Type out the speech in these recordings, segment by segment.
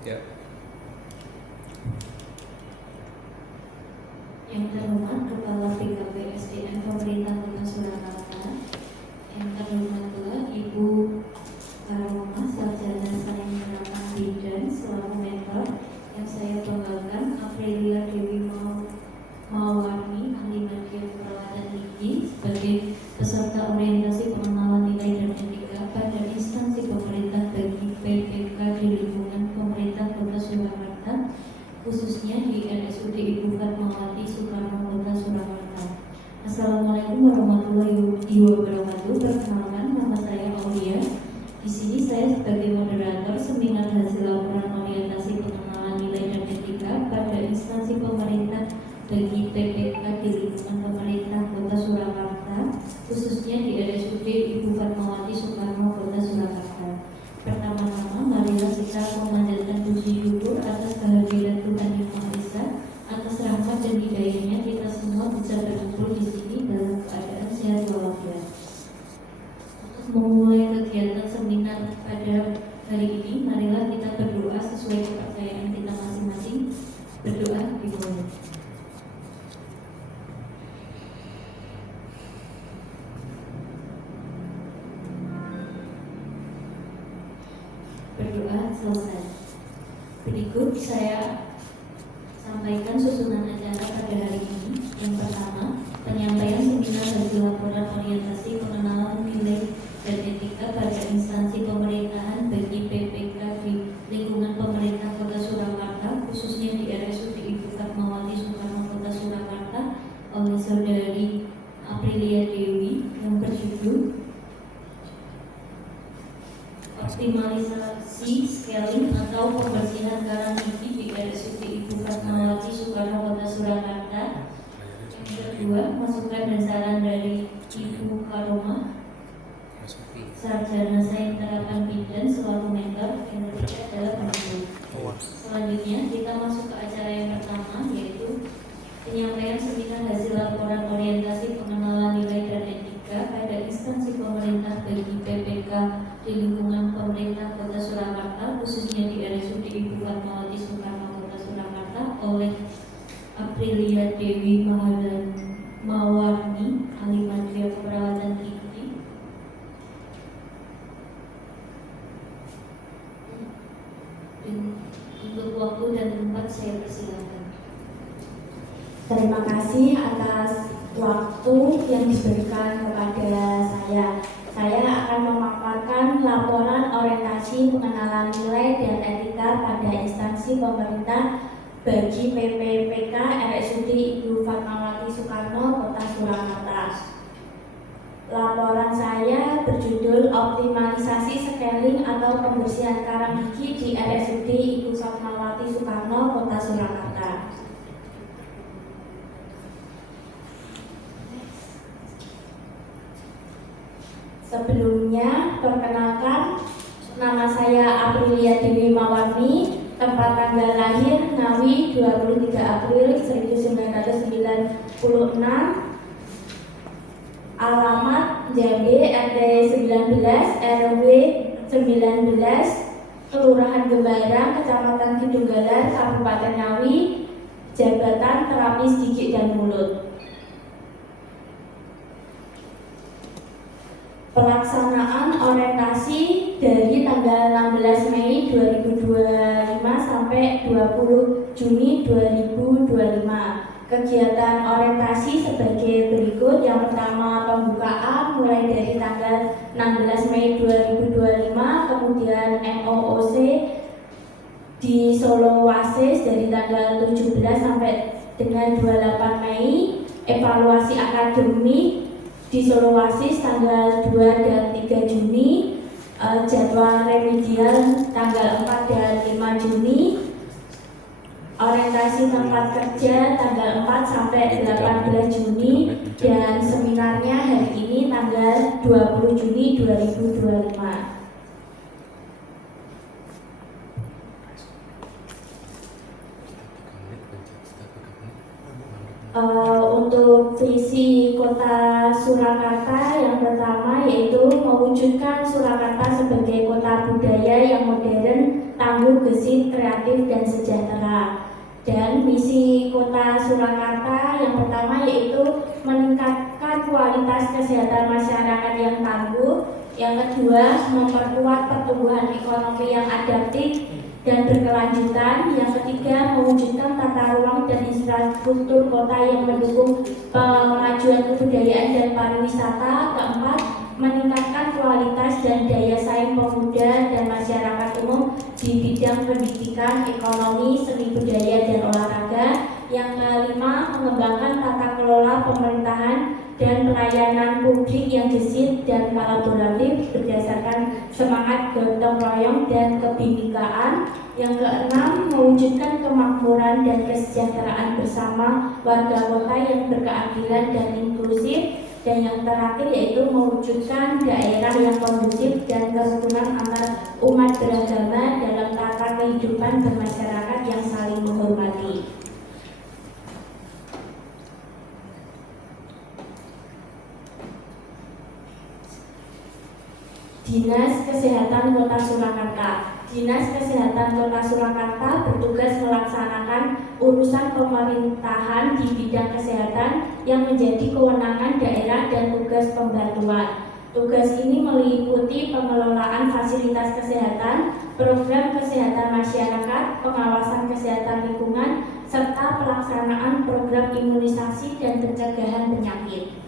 Ya. Yang terhormat Kepala BKP SDM Pemerintah Kota Surakarta, yang terhormat pula Ibu Karoma Sarjana Sains Penerapan Bidan selaku mentor, yang saya banggakan Aprilia Dewi Mawarni, ahli media perawatan gigi sebagai peserta orientasi pengenalan nilai dan etika pada instansi pemerintah bagi PPK di lingkungan pemerintah Kota Surakarta, khususnya di RSUD Ibu Fatmawati Soekarno Kota Surakarta. Assalamualaikum warahmatullahi wabarakatuh. Perkenalkan, nama saya Aulia. Di sini saya sebagai moderator seminar hasil laporan orientasi pengenalan nilai dan etika pada instansi pemerintah bagi PPK di lingkungan pemerintah Kota Surakarta, khususnya di RSUD Ibu Fatmawati Soekarno Kota Surakarta. Pertama-tama, marilah kita memanjatkan puji syukur atas kehadiran Tuhan Yang Maha Esa, atas rahmat dan hidayahnya kita semua bisa berkumpul di sini dalam keadaan sehat walafiat. Untuk memulai kegiatan seminar pada hari ini, marilah kita berdoa sesuai kepercayaan kita masing-masing. Berdoa dimulai. Berdoa selesai. Berikut saya sampaikan susunan acara pada hari ini. Yang pertama, penyampaian seminar hasil laporan orientasi pengenalan nilai dan etika pada instansi pemerintahan bagi PPK di lingkungan pemerintah Kota Surakarta, khususnya di RSUD Ibu Fatmawati Soekarno Kota Surakarta, oleh Saudari Aprilia Dewi, yang berjudul optimalisasi scaling atau pembersihan karang gigi di RSUD Ibu Fatmawati Soekarno Kota Surakarta. Yang kedua, masukan dan saran dari Ibu Karoma Sarjana Sains Penerapan Bidan selaku mentor, yang ketiga adalah penutup. Selanjutnya kita masuk ke acara yang pertama, yaitu penyampaian seminar hasil laporan orientasi pengenalan nilai dan etika pada instansi pemerintah bagi PPK di lingkungan pemerintah Kota Surakarta, khususnya di RSUD Ibu Fatmawati Soekarno Kota Surakarta, oleh Aprilia Dewi Mawarni, ahli media perawatan gigi. Untuk waktu dan tempat saya persilakan. Terima kasih atas waktu yang diberikan kepada saya. Saya akan memaparkan laporan orientasi pengenalan nilai dan etika pada instansi pemerintah bagi PPPK RSUD Ibu Fatmawati Soekarno Kota Surakarta. Laporan saya berjudul optimalisasi scaling atau pembersihan karang gigi di RSUD Ibu Fatmawati Soekarno Kota Surakarta. Sebelumnya, perkenalkan, nama saya Aprilia Dewi Mawarni, tempat tanggal lahir Ngawi 23 April 1996, alamat Jambi RT 19 RW 19, Kelurahan Gembarang, Kecamatan Kidunggalan, Kabupaten Ngawi, Jabatan Terapis Gigi dan Mulut. Pelaksanaan orientasi dari tanggal 16 Mei 2025 sampai 20 Juni 2025. Kegiatan orientasi sebagai berikut. Yang pertama, pembukaan mulai dari tanggal 16 Mei 2025, kemudian MOOC di Solo Wasis dari tanggal 17 sampai dengan 28 Mei, evaluasi akademik di Solo Wasis tanggal 2 dan 3 Juni, jadwal remedial tanggal 4 dan 5 Juni, orientasi tempat kerja tanggal 4 sampai 18 Juni, dan seminarnya hari ini tanggal 20 Juni 2025. Untuk visi Kota Surakarta yang pertama yaitu mewujudkan Surakarta sebagai kota budaya yang modern, tangguh, gesit, kreatif, dan sejahtera. Dan misi Kota Surakarta yang pertama yaitu meningkatkan kualitas kesehatan masyarakat yang tangguh. Yang kedua, memperkuat pertumbuhan ekonomi yang adaptif dan berkelanjutan. Yang ketiga, mewujudkan tata ruang dan infrastruktur kota yang mendukung pemajuan kebudayaan dan pariwisata. Keempat, meningkatkan kualitas dan daya saing pemuda dan masyarakat umum di bidang pendidikan, ekonomi, seni budaya, dan olahraga. Yang kelima, mengembangkan tata kelola pemerintahan dan pelayanan publik yang gesit dan kolaboratif berdasarkan semangat gotong royong dan kebinekaan. Yang keenam, mewujudkan kemakmuran dan kesejahteraan bersama warga kota yang berkeadilan dan inklusif. Dan yang terakhir yaitu mewujudkan daerah yang kondusif dan kerukunan antar umat beragama dalam tata kehidupan bermasyarakat yang saling menghormati. Dinas Kesehatan Kota Surakarta. Dinas Kesehatan Kota Surakarta bertugas melaksanakan urusan pemerintahan di bidang kesehatan yang menjadi kewenangan daerah dan tugas pembantuan. Tugas ini meliputi pengelolaan fasilitas kesehatan, program kesehatan masyarakat, pengawasan kesehatan lingkungan, serta pelaksanaan program imunisasi dan pencegahan penyakit.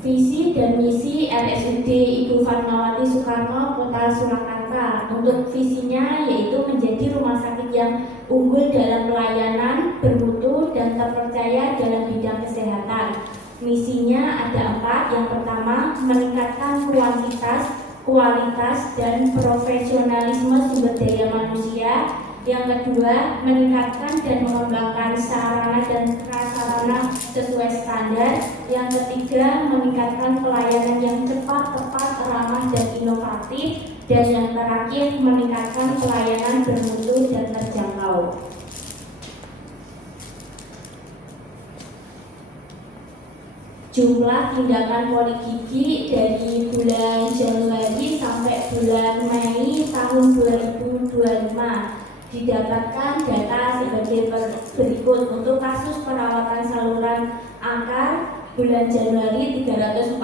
Visi dan misi RSUD Ibu Fatmawati Soekarno Kota Surakarta. Untuk visinya yaitu menjadi rumah sakit yang unggul dalam pelayanan, bermutu, dan terpercaya dalam bidang kesehatan. Misinya ada 4. Yang pertama, meningkatkan kualitas, dan profesionalisme sumber daya manusia. Yang kedua, meningkatkan dan mengembangkan sarana dan prasarana sesuai standar. Yang ketiga, meningkatkan pelayanan yang cepat, tepat, ramah, dan inovatif. Dan yang terakhir, meningkatkan pelayanan bermutu dan terjangkau. Jumlah tindakan poli gigi dari bulan Januari sampai bulan Mei tahun 2025. Didapatkan data sebagai berikut. Untuk kasus perawatan saluran akar bulan Januari 344,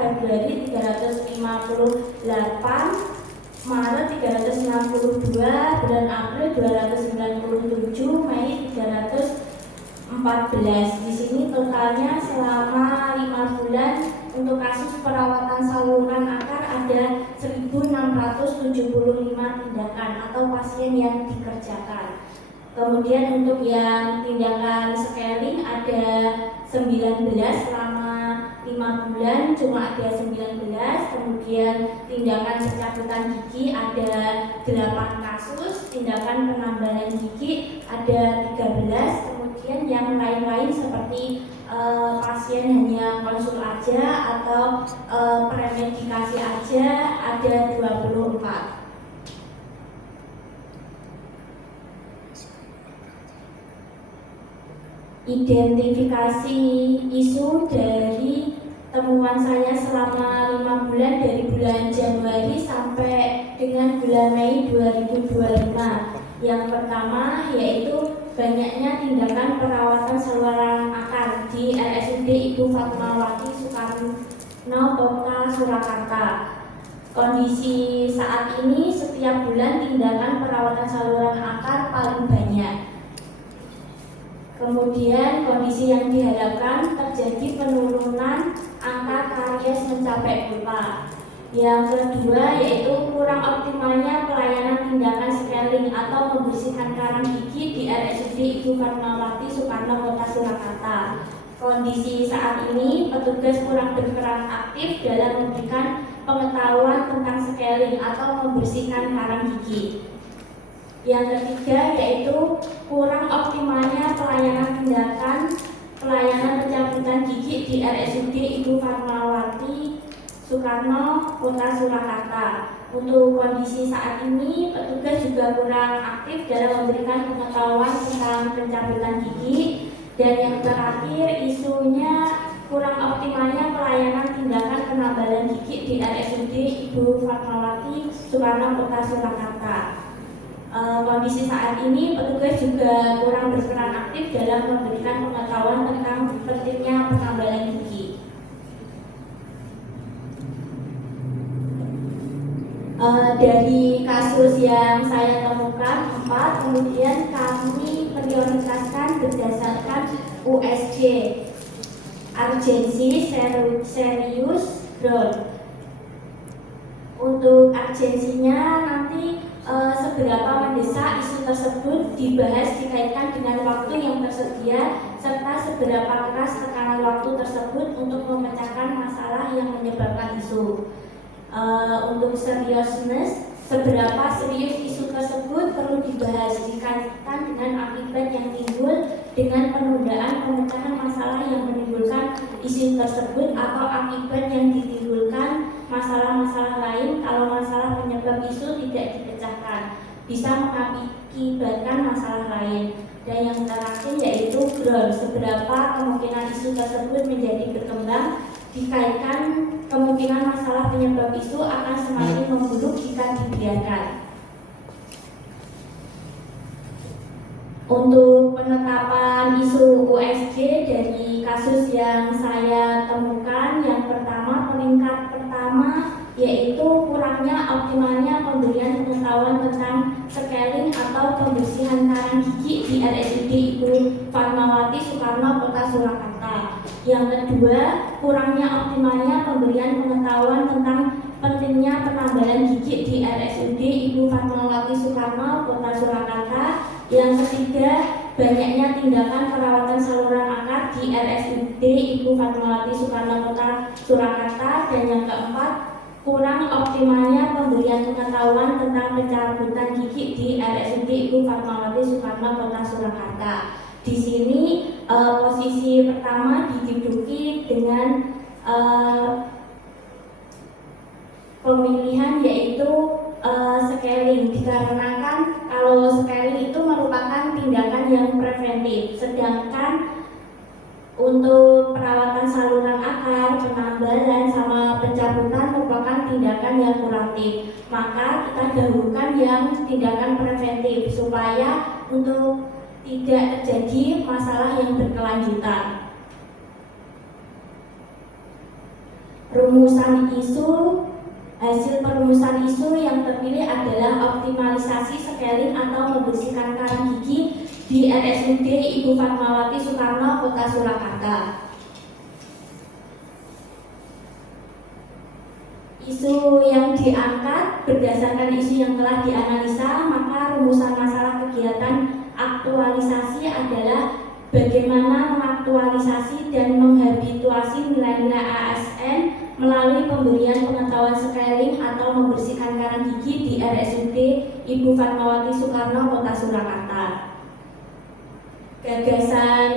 Februari 358, Maret 362, bulan April 297, Mei 314. Di sini totalnya selama 5 bulan untuk kasus perawatan saluran akar ada 1.675 tindakan atau pasien yang dikerjakan. Kemudian untuk yang tindakan scaling ada 19 selama 5 bulan cuma ada 19. Kemudian tindakan pencabutan gigi ada 8 kasus, tindakan penambahan gigi ada 13. Kemudian yang lain-lain seperti pasien hanya konsul aja atau premedikasi aja ada 24. Identifikasi isu dari temuan saya selama 5 bulan dari bulan Januari sampai dengan bulan Mei 2025. Yang pertama yaitu banyaknya tindakan perawatan saluran akar di RSUD Ibu Fatmawati Soekarno Kota Surakarta. Kondisi saat ini setiap bulan tindakan perawatan saluran akar paling banyak. Kemudian kondisi yang diharapkan terjadi penurunan angka karies mencapai pulpa. Yang kedua yaitu kurang optimalnya pelayanan tindakan scaling atau membersihkan karang gigi di RSUD Ibu Fatmawati Soekarno Kota Surakarta. Kondisi saat ini petugas kurang berperan aktif dalam memberikan pengetahuan tentang scaling atau membersihkan karang gigi. Yang ketiga yaitu kurang optimalnya pelayanan pencabutan gigi di RSUD Ibu Fatmawati Soekarno Kota Surakarta. Untuk kondisi saat ini petugas juga kurang aktif dalam memberikan pengetahuan tentang pencabutan gigi. Dan yang terakhir isunya kurang optimalnya pelayanan tindakan penambalan gigi di di RSUD Ibu Fatmawati Soekarno Kota Surakarta. Kondisi saat ini petugas juga kurang berperan aktif dalam memberikan pengetahuan tentang pentingnya penambalan gigi. Dari kasus yang saya temukan 4, kemudian kami prioritaskan berdasarkan USG, urgensi, serius, ground. Untuk urgensinya nanti seberapa mendesak isu tersebut dibahas dikaitkan dengan waktu yang tersedia serta seberapa keras tekanan waktu tersebut untuk memecahkan masalah yang menyebabkan isu. Untuk seriousness, seberapa serius isu tersebut perlu dibahas dikaitkan dengan akibat yang timbul dengan penundaan pemecahan masalah yang menimbulkan isu tersebut atau akibat yang ditimbulkan masalah-masalah lain kalau masalah penyebab isu tidak dipecahkan bisa mengakibatkan masalah lain. Dan yang terakhir yaitu ground, seberapa kemungkinan isu tersebut menjadi berkembang dikaitkan kemungkinan masalah penyebab isu akan semakin memburuk jika dibiarkan. Untuk penetapan isu USG dari kasus yang saya temukan, yang pertama, peringkat pertama yaitu kurangnya optimalnya pemberian pengetahuan tentang scaling atau pembersihan karang gigi di RSUD Ibu Fatmawati Soekarno Kota Surakarta. Yang kedua, kurangnya optimalnya pemberian pengetahuan tentang pentingnya penambalan gigi di RSUD Ibu Fatmawati Soekarno Kota Surakarta. Yang ketiga, banyaknya tindakan perawatan saluran akar di RSUD Ibu Fatmawati Soekarno Kota Surakarta. Dan yang keempat, kurang optimalnya pemberian pengetahuan tentang pencabutan gigi di RSUD Ibu Fatmawati Soekarno Kota Surakarta. Di sini posisi pertama diduduki dengan pemilihan yaitu scaling, dikarenakan kalau scaling itu merupakan tindakan yang preventif, sedangkan untuk perawatan saluran akar, penambalan, sama pencabutan merupakan tindakan yang kuratif. Maka kita dahulukan yang tindakan preventif supaya untuk tidak terjadi masalah yang berkelanjutan. Rumusan isu, hasil perumusan isu yang terpilih adalah optimalisasi scaling atau membersihkan karang gigi di RSUD Ibu Fatmawati Soekarno Kota Surakarta. Isu yang diangkat berdasarkan isu yang telah dianalisa, maka rumusan masalah kegiatan aktualisasi adalah bagaimana mengaktualisasi dan menghabituasi nilai-nilai ASN melalui pemberian pengetahuan scaling atau membersihkan karang gigi di RSUD Ibu Fatmawati Soekarno Kota Surakarta. Gagasan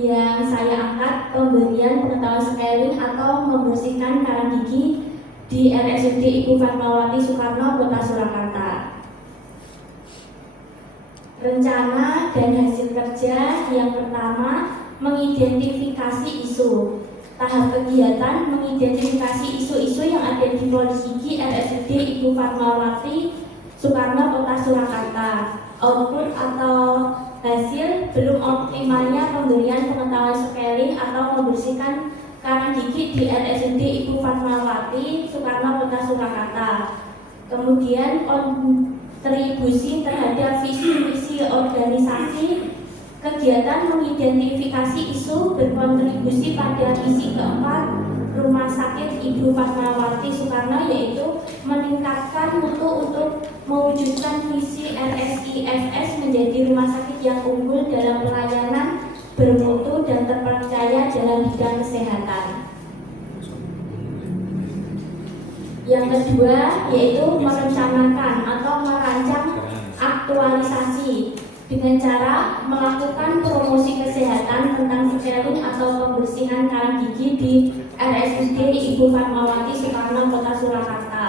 yang saya angkat, pemberian pengetahuan scaling atau membersihkan karang gigi di RSUD Ibu Fatmawati Soekarno Kota Surakarta. Rencana dan hasil kerja yang pertama, mengidentifikasi isu. Tahap kegiatan mengidentifikasi isu-isu yang ada di polisi gigi RSUD Ibu Fatmawati Soekarno Kota Surakarta. Output atau hasil, belum optimalnya pemberian pengetahuan scaling atau membersihkan karang gigi di RSUD Ibu Fatmawati Soekarno Kota Surakarta. Kemudian kontribusi terhadap visi-misi organisasi. Kegiatan mengidentifikasi isu berkontribusi pada misi keempat Rumah Sakit Ibu Fatmawati Soekarno, yaitu meningkatkan mutu untuk mewujudkan visi RSIFS menjadi rumah sakit yang unggul dalam pelayanan, bermutu dan terpercaya dalam bidang kesehatan. Yang kedua yaitu merencanakan atau merancang aktualisasi dengan cara melakukan promosi kesehatan tentang scaling atau pembersihan karang gigi di RSUD Ibu Fatmawati Soekarno Kota Surakarta.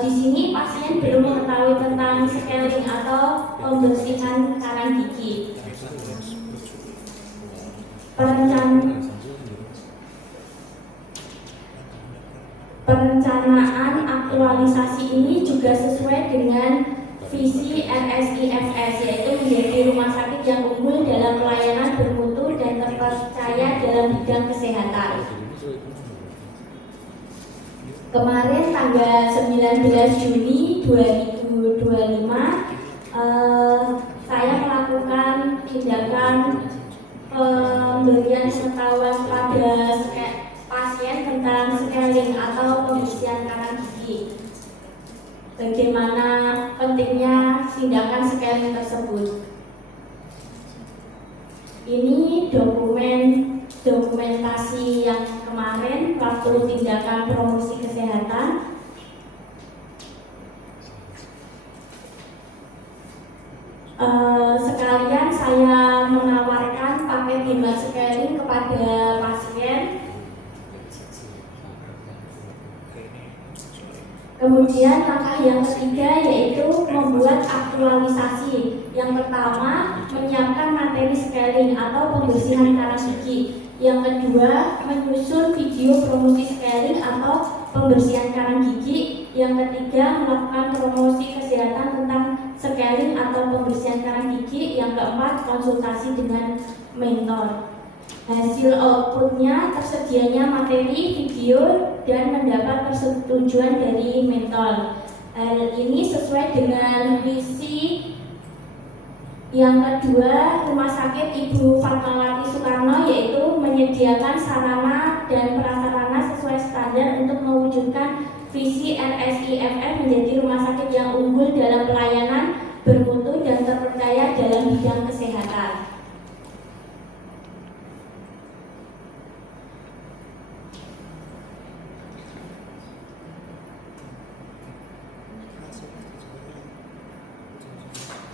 Di sini pasien belum mengetahui tentang scaling atau pembersihan karang gigi. Perencanaan aktualisasi ini juga sesuai dengan visi RSIFS, yaitu menjadi rumah sakit yang unggul dalam pelayanan bermutu dan terpercaya dalam bidang kesehatan. Kemarin tanggal 19 Juni 2025 saya melakukan tindakan pemberian pengetahuan pada pasien tentang scaling atau pembersihan karang gigi. Bagaimana pentingnya tindakan scaling tersebut. Ini dokumentasi yang kemarin waktu tindakan promosi kesehatan. Sekalian saya menawarkan paket hemat scaling kepada pasien. Kemudian langkah yang ketiga yaitu membuat aktualisasi. Yang pertama, menyiapkan materi scaling atau pembersihan karang gigi. Yang kedua, menyusun video promosi scaling atau pembersihan karang gigi. Yang ketiga, melakukan promosi kesehatan tentang scaling atau pembersihan karang gigi. Yang keempat, konsultasi dengan mentor. Hasil outputnya tersedianya materi, video, dan mendapat persetujuan dari mentor. Hal ini sesuai dengan visi yang kedua Rumah Sakit Ibu Fatmawati Soekarno, yaitu menyediakan sarana dan prasarana sesuai standar untuk mewujudkan visi RSIFS menjadi rumah sakit yang unggul dalam pelayanan, bermutu, dan terpercaya dalam bidang kesehatan.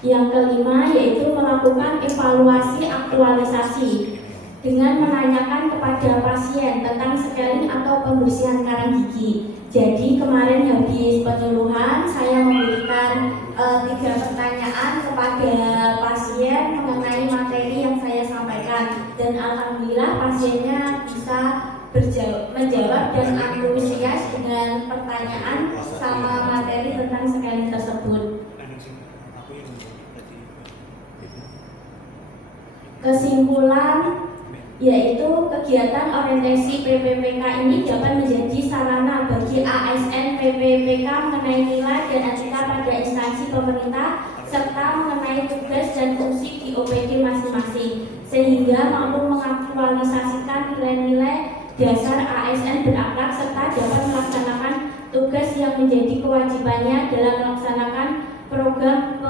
Yang kelima yaitu melakukan evaluasi aktualisasi dengan menanyakan kepada pasien tentang scaling atau pembersihan karang gigi. Jadi kemarin habis penyuluhan saya memberikan 3 pertanyaan kepada pasien mengenai materi yang saya sampaikan, dan alhamdulillah pasiennya bisa menjawab dan antusias dengan pertanyaan sama materi tentang scaling tersebut. Kesimpulan yaitu kegiatan orientasi PPPK ini dapat menjadi sarana bagi ASN PPPK mengenai nilai dan etika pada instansi pemerintah serta mengenai tugas dan fungsi di OPD masing-masing, sehingga mampu mengaktualisasikan nilai-nilai dasar ASN berakhlak serta dapat melaksanakan tugas yang menjadi kewajibannya dalam melaksanakan program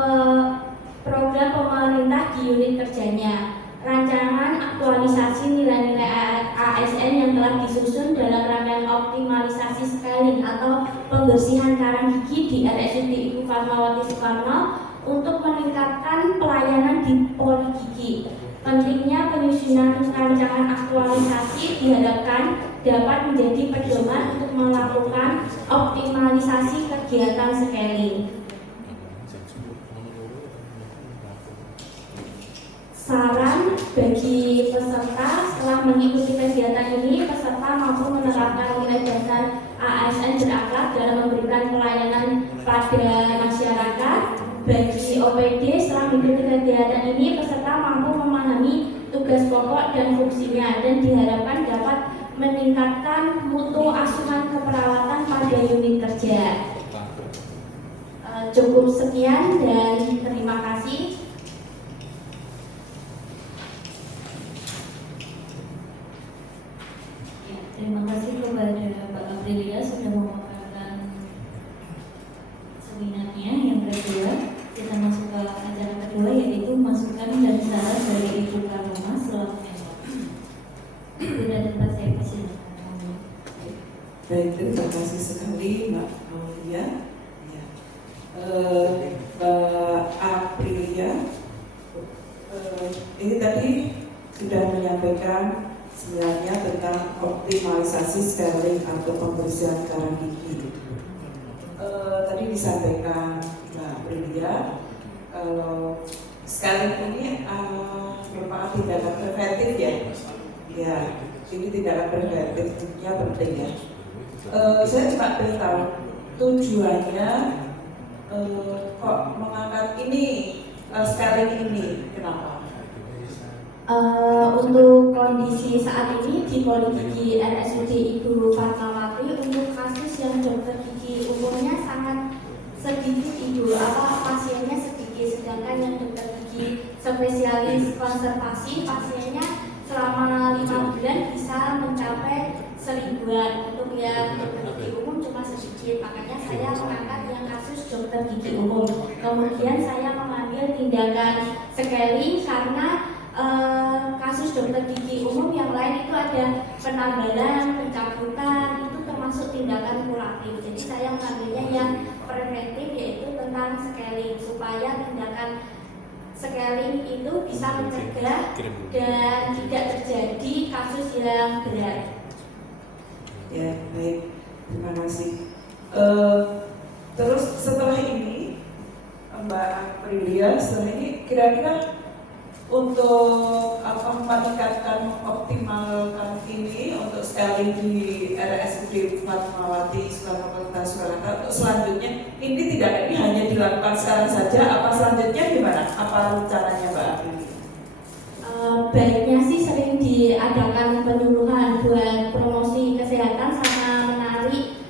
pemerintah di unit kerjanya. Rancangan aktualisasi nilai-nilai ASN yang telah disusun dalam rangkaian optimalisasi scaling atau pembersihan karang gigi di RSUD Ibu Fatmawati Soekarno untuk meningkatkan pelayanan di poli gigi. Pentingnya penyusunan rancangan aktualisasi diharapkan dapat menjadi pedoman untuk melakukan optimalisasi kegiatan scaling. Saran bagi peserta setelah mengikuti kegiatan ini, peserta mampu menerapkan nilai dasar ASN berakhlak dalam memberikan pelayanan pada masyarakat. Bagi OPD setelah mengikuti kegiatan ini, peserta mampu memahami tugas pokok dan fungsinya dan diharapkan dapat meningkatkan mutu asuhan keperawatan pada unit kerja. Cukup sekian dan terima kasih. Terima kasih kepada Mbak Aprilia sudah memaparkan seminarnya. Yang kedua, kita masuk ke acara kedua yaitu masukan dan saran dari Ibu Karoma selaku mentor. Sudah dapat saya persilakan. Baik, terima kasih sekali Mbak Aulia. Mbak Aprilia, ini tadi sudah menyampaikan sebenarnya tentang optimalisasi scaling atau pembersihan karang gigi. Tadi disampaikan Mbak Aprilia, scaling ini merupakan tindakan preventif ya. Ya, ini tindakan preventifnya penting ya. Saya cuma pengen tahu tujuannya kok mengangkat ini scaling ini, kenapa? Untuk kondisi saat ini di Poligigi RSUD Ibu Fatmawati, untuk kasus yang dokter gigi umumnya sangat sedikit Ibu, pasiennya sedikit, sedangkan yang dokter gigi spesialis konservasi pasiennya selama 5 bulan bisa mencapai 1000-an. Untuk yang dokter gigi umum cuma sedikit, makanya saya mengangkat yang kasus dokter gigi umum. Kemudian saya mengambil tindakan scaling karena kasus dokter gigi umum yang lain itu ada penambalan, pencabutan, itu termasuk tindakan kuratif. Jadi saya mengambilnya yang preventif, yaitu tentang scaling, supaya tindakan scaling itu bisa mencegah dan tidak terjadi kasus yang berat. Ya, baik, terima kasih. Terus setelah ini Mbak Aprilia, setelah ini kira-kira untuk meningkatkan, mengoptimalkan ini untuk scaling di RSUD Fatmawati Soekarno Surakarta, untuk selanjutnya ini tidak ini hanya dilakukan sekarang saja, apa selanjutnya gimana? Apa rencananya Mbak Aprilia? Baiknya sih sering diadakan penyuluhan buat promosi kesehatan sama menarik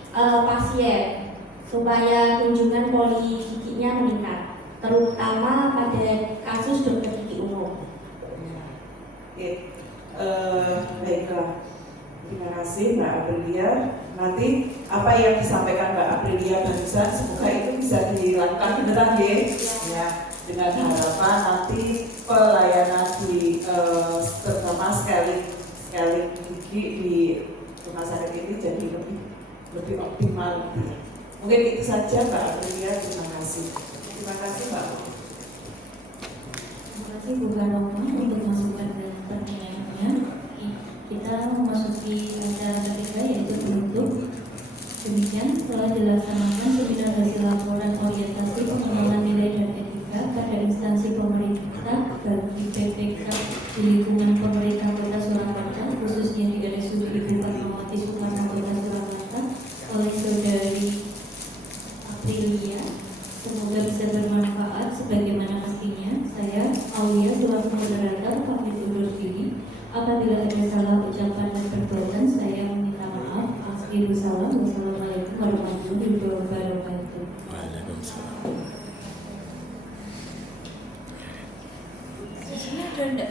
pasien supaya kunjungan poligiginya meningkat, terutama pada kasus dokter gigi umum. Oke, baiklah. Terima kasih Mbak Aprilia. Nanti apa yang disampaikan Mbak Aprilia barusan, semoga itu bisa dilakukan beneran ya. Dengan harapan nanti pelayanan di terutama scaling gigi di rumah sakit ini jadi lebih optimal. Mungkin itu saja Mbak Aprilia. Terima kasih. Terima kasih Mbak. Terima kasih Bu Karoma untuk masukan dan pertanyaannya. Kita memasuki acara ketiga yaitu penutup. Demikian telah dilaksanakan seminar hasil laporan orientasi pengembangan nilai dan etika pada instansi pemerintah bagi PPK di lingkungan pemerintah Kota Surakarta, khususnya di RSUD Ibu Fatmawati Soekarno Kota Surakarta oleh Saudari Aprilia. Semoga bisa bermanfaat. Sebagaimana pastinya, saya Aulia selaku moderator pamit undur diri. Apabila ada salah ucapan dan perbuatan, saya meminta maaf. Wassalamualaikum warahmatullahi wabarakatuh. Waalaikumsalam. Di sini ada enggak?